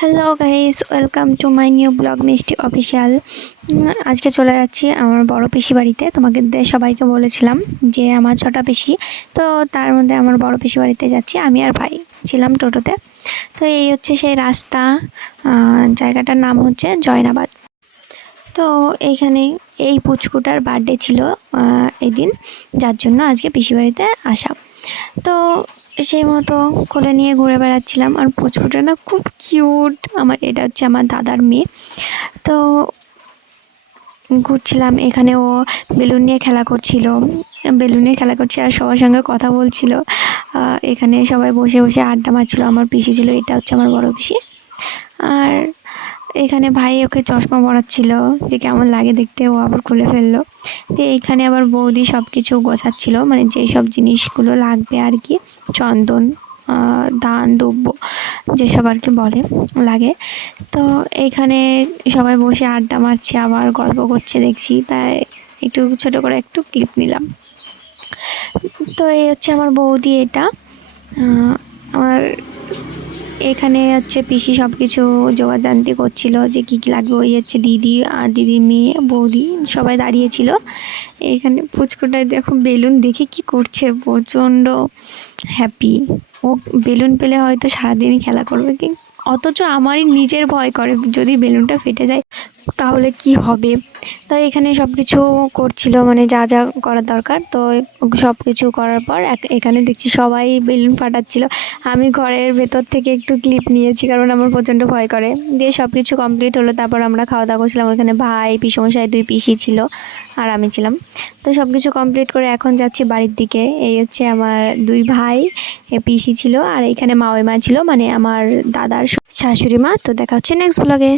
Hello guys, welcome to my new blog মিষ্টি official. আজকে চলে যাচ্ছি আমার বড় পিসি বাড়িতে। তোমাদের সবাইকে বলেছিলাম যে আমার ছটা পিসি, তো তার মধ্যে আমার বড় পিসি বাড়িতে যাচ্ছি। আমি আর ভাই ছিলাম টোটোতে। তো এই হচ্ছে সেই রাস্তা। জায়গাটার নাম হচ্ছে জয়নাবাদ। তো এইখানে এই পুচকুটার বার্থডে ছিল এই দিন, যার জন্য আজকে পিসি বাড়িতে আসা। তো সেই মতো কোলে নিয়ে ঘুরে বেড়াচ্ছিলাম। আর পুচকুটা না খুব কিউট। এটা হচ্ছে আমার দাদার মেয়ে। তো ঘুরছিলাম এখানে, ও বেলুন নিয়ে খেলা করছিল, আর সবার সঙ্গে কথা বলছিল। এখানে সবাই বসে বসে আড্ডা মারছিল। আমার পিসি ছিল, এটা হচ্ছে আমার বড় পিসি। আর এখানে ভাই ওকে চশমা পরাচ্ছিল যে কেমন লাগে দেখতে, ও আবার খুলে ফেললো। তো এইখানে আবার বৌদি সব কিছু গোছাচ্ছিল, মানে যেই সব জিনিসগুলো লাগবে আর কি, চন্দন, দান দ্রব্য যেসব আর কি বলে লাগে। তো এইখানে সবাই বসে আড্ডা মারছে, আবার গল্প করছে দেখছি, তাই একটু ছোটো করে একটু ক্লিপ নিলাম। তো এই হচ্ছে আমার বৌদি। এটা আমার এখানে হচ্ছে পিসি সব কিছু জোগাড়যন্ত্র করছিল যে কী কী লাগবে। ওই হচ্ছে দিদি আর দিদির মেয়ে, বৌদি সবাই দাঁড়িয়েছিল। এখানে পুচকুটায় দেখো বেলুন দেখে কি করছে, প্রচণ্ড হ্যাপি। ও বেলুন পেলে হয়তো সারাদিনই খেলা করবে, কি অথচ আমারই নিজের ভয় করে যদি বেলুনটা ফেটে যায় তাহলে কি হবে। তাই এখানে সব কিছু করছিল, মানে যা যা করার দরকার। তো সব কিছু করার পর এখানে দেখছি সবাই বেলুন ফাটাচ্ছিল। আমি ঘরের ভেতর থেকে একটু ক্লিপ নিয়েছি, কারণ আমার প্রচণ্ড ভয় করে। দিয়ে সব কিছু কমপ্লিট হলো, তারপর আমরা খাওয়া দাওয়া করছিলাম। ওইখানে ভাই, পিসমশাই, 2 পিসি ছিল আর আমি ছিলাম। তো সব কিছু কমপ্লিট করে এখন যাচ্ছি বাড়ির দিকে। এই হচ্ছে আমার 2 ভাই, পিসি ছিল, আর এইখানে মাওই মা ছিল, মানে আমার দাদার শাশুড়ি মা। তো দেখা হচ্ছে নেক্সট ব্লগে।